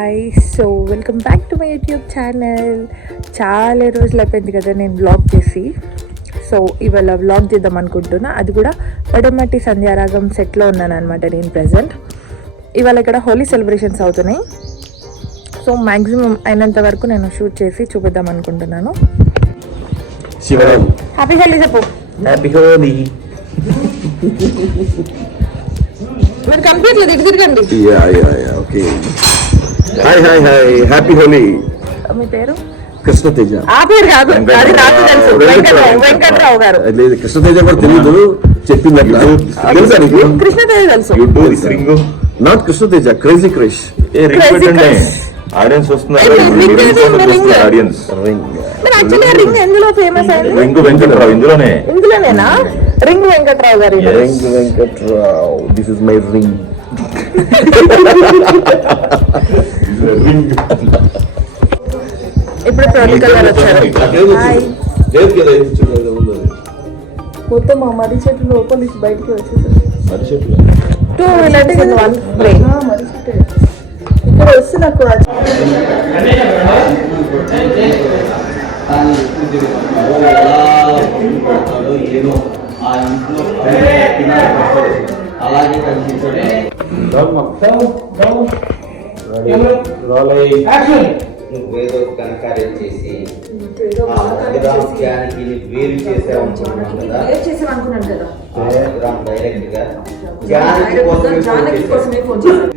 Hi so welcome back to my YouTube channel. చాలా రోజులు అయిపోయింది కదా నేను వ్లాగ్ చేసి. సో ఇవాళ వ్లాగ్ చేద్దాం అనుకుంటున్నా. అది కూడా పడమటి సంధ్యారాగం సెట్లో ఉన్నాను అనమాట నేను ప్రజెంట్. ఇవాళ ఇక్కడ హోలీ సెలబ్రేషన్స్ అవుతున్నాయి. సో మ్యాక్సిమం అయినంత వరకు నేను షూట్ చేసి చూపిద్దాం అనుకుంటున్నాను. హ్యాపీ హోలీ చెప్పు. హ్యాపీ హోలీ. మరి కంప్లీట్ లేదు, ఇటు తిరగండి. Okay. Hi hi hi, happy Holi. మీ పేరు? కృష్ణతేజ. ఆ పేరు కాదు, అది నాకు తెలుసు. వెంకట్రావు గారు. లేదు, కృష్ణతేజ కూడా తెలియదు, చెప్పింది అట్లా. తెలుసా నీకు? కృష్ణతేజ తెలుసు. Not Krishna Teja, crazy crush. Audience వస్తున్నారు. ఆడియన్స్ రింగ్ ఎందులో ఫేమస్ అయింది? రింగు వెంకట్రావు ఇందులోనేనా? రింగ్ వెంకట్రావు గారు. Ring Venkatrao, this is my ring. ఇప్పుడు ప్రవీణ్ గారు వచ్చారు. మొత్తం మా మర్రి చెట్టు లోపల నుంచి బయటికి వచ్చేసారు. 2 wheelers in one frame. ఇక్కడ వస్తే నాకు నువ్వేదో ఘనకార్యం చేసి రామత్యానికి వేరు చేసావనుకున్నాను కదా. డైరెక్ట్ గా జానకి కోసమే ఫోన్ చేశాను.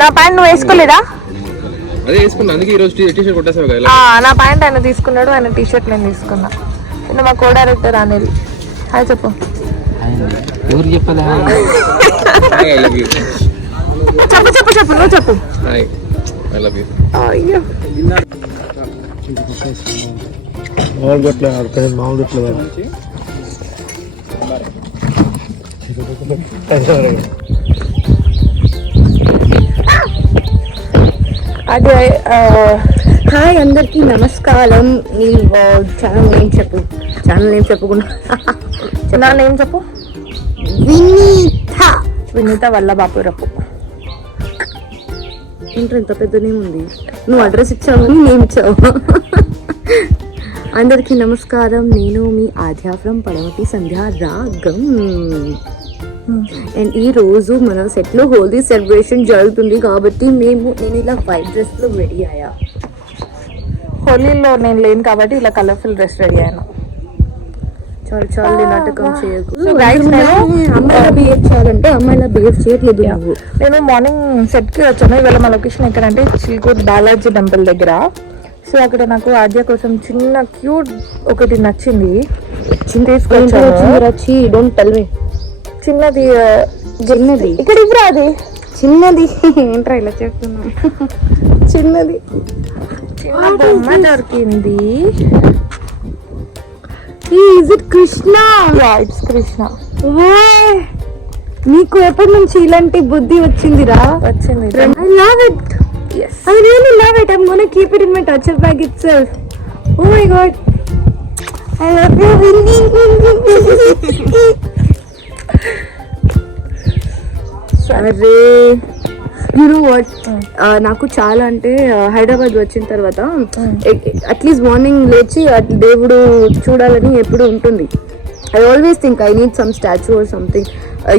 నా ప్యాంట్ నువ్వు వేసుకోలేదా? అదే వేసుకున్నా, అందుకే ఈ రోజు టీ-షర్ట్ కొట్టేసావు కదా. నా ప్యాంట్ ఆయన తీసుకున్నాడు, ఆయన టీ-షర్ట్ నేను తీసుకున్నా. మా కో డైరెక్టర్ అనేది. హాయ్ చెప్పు. ఎవరు చెప్పదా? చెప్పు చెప్పు చెప్పు, నువ్వు చెప్పు. Hi, I love you. అయ్యో అదే. హాయ్ అందరికి నమస్కారం. నీ ఛానల్ నేమ్ చెప్పు. ఛానల్ నేమ్ చెప్పకుండా నా నేమ్ చెప్పు. వినీత వల్లభాపురపు. ఏంటో ఇంత పెద్ద నేమ్ ఉంది. నువ్వు అడ్రస్ ఇచ్చావు కానీ నేమ్ ఇచ్చావు. అందరికీ నమస్కారం. నేను మీ ఆద్య ఫ్రమ్ పడమటి సంధ్యారాగం. అండ్ ఈ రోజు మన సెట్లో హోలీ సెలబ్రేషన్ జరుగుతుంది కాబట్టి నేను ఇలా వైట్ డ్రెస్లో రెడీ అయ్యా. హోలీలో నేను లేను కాబట్టి ఇలా కలర్ఫుల్ డ్రెస్ రెడీ అయ్యాను. చాలు చాలు నాటకం చేయకు. అమ్మాయిలా బిహేవ్ చేయాలంటే అమ్మాయిలా బిహేవ్ చేయట్లేదు. నేను మార్నింగ్ సెట్కి వచ్చాను. ఇవాళ మా లొకేషన్ ఎక్కడంటే చిల్కూరు బాలాజీ టెంపుల్ దగ్గర. సో అక్కడ నాకు ఆద్య కోసం చిన్న క్యూట్ ఒకటి నచ్చింది. చిన్నది చిన్నది ఇక్కడ ఇవ్వరా? అది చిన్నది ఏంట్రా ఇలా చెప్తున్నా. చిన్నది చిన్న బొమ్మ దొరికింది. Is it Krishna? Yeah, it's Krishna. నీకు ఎప్పటి నుంచి ఇలాంటి బుద్ధి వచ్చిందిరా? వచ్చింది. I love it. Yes. I really love it. I'm gonna keep it in my touch-up bag itself. Oh my god. I love you. అరే యు నో వాట్, నాకు చాలా అంటే హైదరాబాద్ వచ్చిన తర్వాత అట్లీస్ట్ మార్నింగ్ లేచి దేవుడు చూడాలని ఎప్పుడు ఉంటుంది. I always think I need some statue or something.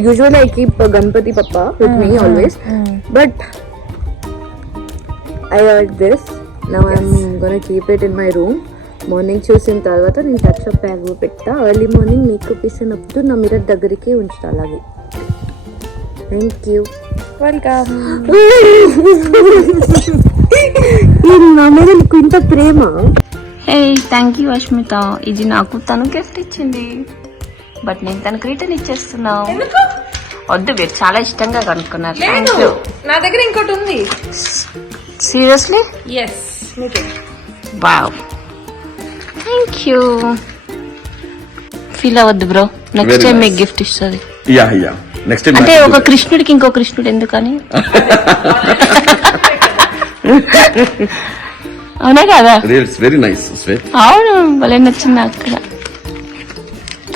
Usually I keep Ganapati Bappa with me always, but I heard this. Now I'm gonna keep it in my room. Morning చూసిన తర్వాత నేను టచ్ అప్ బ్యాగ్ పెట్టా. Early morning makeup వేసినప్పుడు నా mirror దగ్గరికి ఉంచుతా. అలాగే. Thank you. Welcome. నా మీద నీకు ఇంత ప్రేమ. Hey thank you Ashmita. ఇది నాకు తను గిఫ్ట్ ఇచ్చింది, బట్ నేను తనకు రిటర్న్ ఇచ్చేస్తున్నా. వద్దు, మీరు చాలా ఇష్టంగా కనుక్కున్నారు. నా దగ్గర ఇంకోటి ఉంది. Seriously? Yes. Wow, thank you. Feel అవ్వద్దు బ్రో, నెక్స్ట్ టైం మీకు గిఫ్ట్ ఇస్తుంది. అంటే ఒక కృష్ణుడికి ఇంకో కృష్ణుడు ఎందుకని. అవునా కదా? Very nice. అవును, భలే నచ్చింది అక్కడ.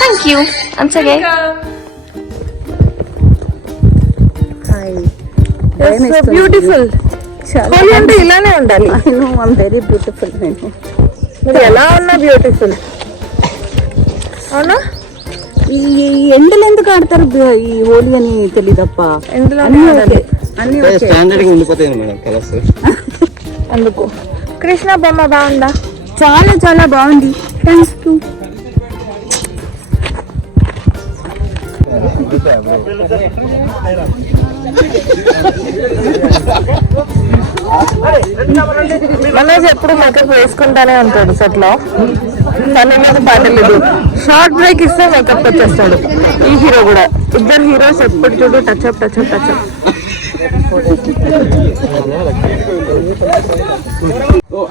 Thank you once again. Beautiful. Holi అంటే ఇలానే ఉండాలి. Very beautiful. నేను మీరు ఎలా ఉన్నా బ్యూటిఫుల్. అవునా? ఈ ఎండలు ఎందుకు ఆడతారు ఈ హోలీ అని తెలీదప్ప. ఎందులో అన్ని స్టాండర్డ్ గా ఉండిపోతాయి మేడం కలర్స్. అందుకు. కృష్ణ బొమ్మ బాగుందా? చాలా చాలా బాగుంది. థ్యాంక్స్ టు మనోజ్ ఎప్పుడు మేకప్ వేసుకుంటానే ఉంటాడు సెట్ లో. తన మీద పాటలేదు. షార్ట్ బ్రేక్ ఇస్తే మేకప్ వచ్చేస్తాడు. ఈ హీరో కూడా. ఇద్దరు హీరోస్ ఎప్పుడు చూడు touch up touch up touch up.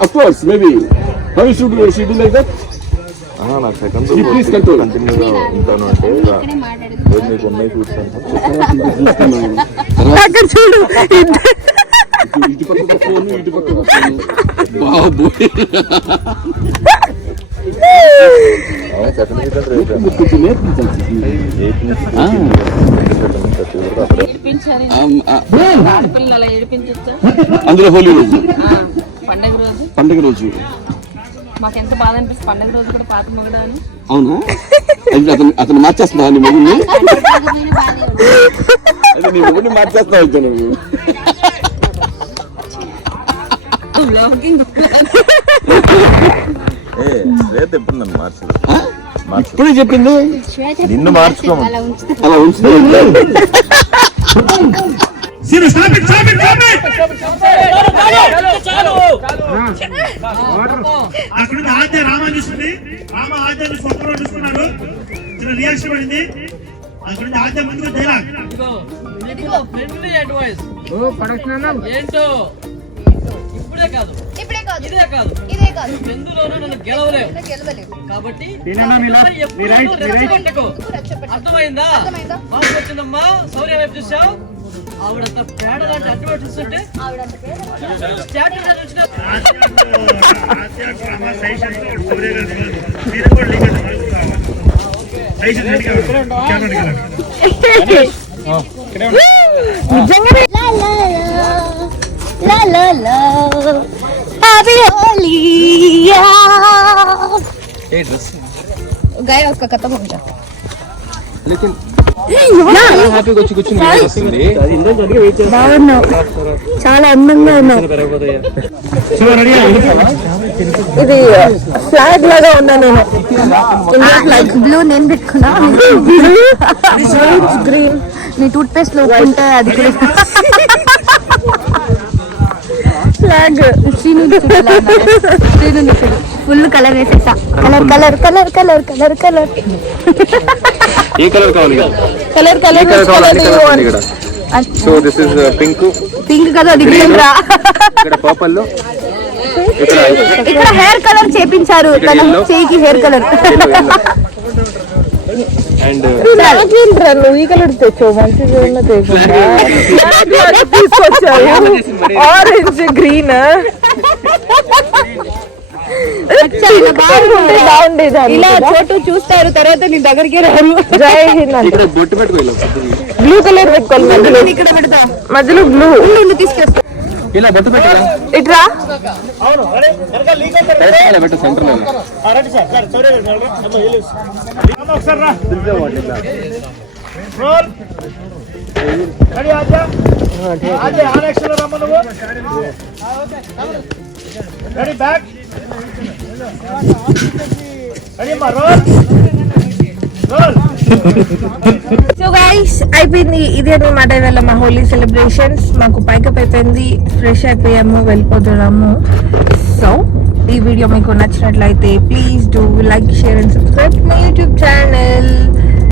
Of course, maybe. How you should do like that? నాకు సెకండ్ Please control. కంటిన్యూగా ఉంటాను అంటే మీకు ఉన్నాయి షూట్స్ అక్కడ చూడు. ఇటు పక్కన ఫోన్ ఇటు పక్కన ఫోన్. బాబోయ్. సెకండ్ సీజన్ అందులో హోలీ రోజు పండగ రోజు మాకెంత బాధ అనిపిస్తుంది పండగ రోజు కూడా పాత మొగడా అని. అవునా? అతను మార్చేస్తున్నా నీ మొగుడిని. నీ మొగుడిని మార్చేస్తావు అయితే నువ్వు. శ్వేత ఎప్పుడు నన్ను మార్చదు. ఇప్పుడే చెప్పింది నిన్ను మార్చుకోము. అలా ఉంచు. అక్కడ ఆద్య రామాన్ని చూస్తుంది. రామ ఆద్యాన్ని ఫోటో చూసుకున్నారు. చిన్న రియాక్షన్ పడింది. అక్కడ ఆద్య ముందుకు డైలాగ్ ఏంటో ఇప్పుడే కాదు ఇదే కాదు ఎందులోనూ నన్ను గెలవలేవు కాబట్టి అర్థమైందా? మాకు వచ్చిందమ్మా సౌర్య వైపు చూసావు. ఆవిడంత పేడ లాంటి అడ్డు చూస్తుంటే गाय उसका खत्म हो गया. लेकिन హ్యాపీగా వచ్చి కూర్చుని వస్తుంది. బాగున్నావు, చాలా అందంగా ఉన్నావు. ఇది ఫ్లాగ్ లాగా ఉన్నా నేను. ఫ్లాగ్ బ్లూ నేను పెట్టుకున్నా. గ్రీన్ నీ టూత్ పేస్ట్ లో ఉంటే అది కూడా ఫ్లాగ్. ఫుల్ కలర్ వేసేసా. Colour colour colour colour colour colour ఏ కలర్ కావాలి? Colour colour so this is pink. Pink కదా, అది గ్రీన్ రా. ఇక్కడ పర్పల్ లో ఇక్కడ హెయిర్ కలర్ చేపించారు. తన చేయికి హెయిర్ కలర్. అండ్ నువ్వు ఈ కలర్ తెచ్చావు, మంచిగా తీసుకొచ్చావు. ఆరెంజ్ గ్రీన్ బాగుండేది. ఇలా ఫోటో చూస్తారు, తర్వాత నీ దగ్గరికి రారు. జై హింద్ అంటే బొట్టు పెట్టుకోవాలి. బ్లూ కలర్ పెట్టుకోవాలి. మధ్యలో ఇక్కడ పెడతా, మధ్యలో బ్లూ తీసుకొస్తా. ఇలా బొట్టు పెట్టాలి. ఇట్రా పెట్టు సెంటర్ లో. రెడీ బ్యాక్ సో గైస్ అయిపోయింది. ఇదే అనమాట ఇవాళ మా హోలీ సెలబ్రేషన్స్. మాకు పైకప్ అయిపోయింది, ఫ్రెష్ అయిపోయాము, వెళ్ళిపోతున్నాము. సో ఈ వీడియో మీకు నచ్చినట్లయితే please do like, share and subscribe my YouTube channel.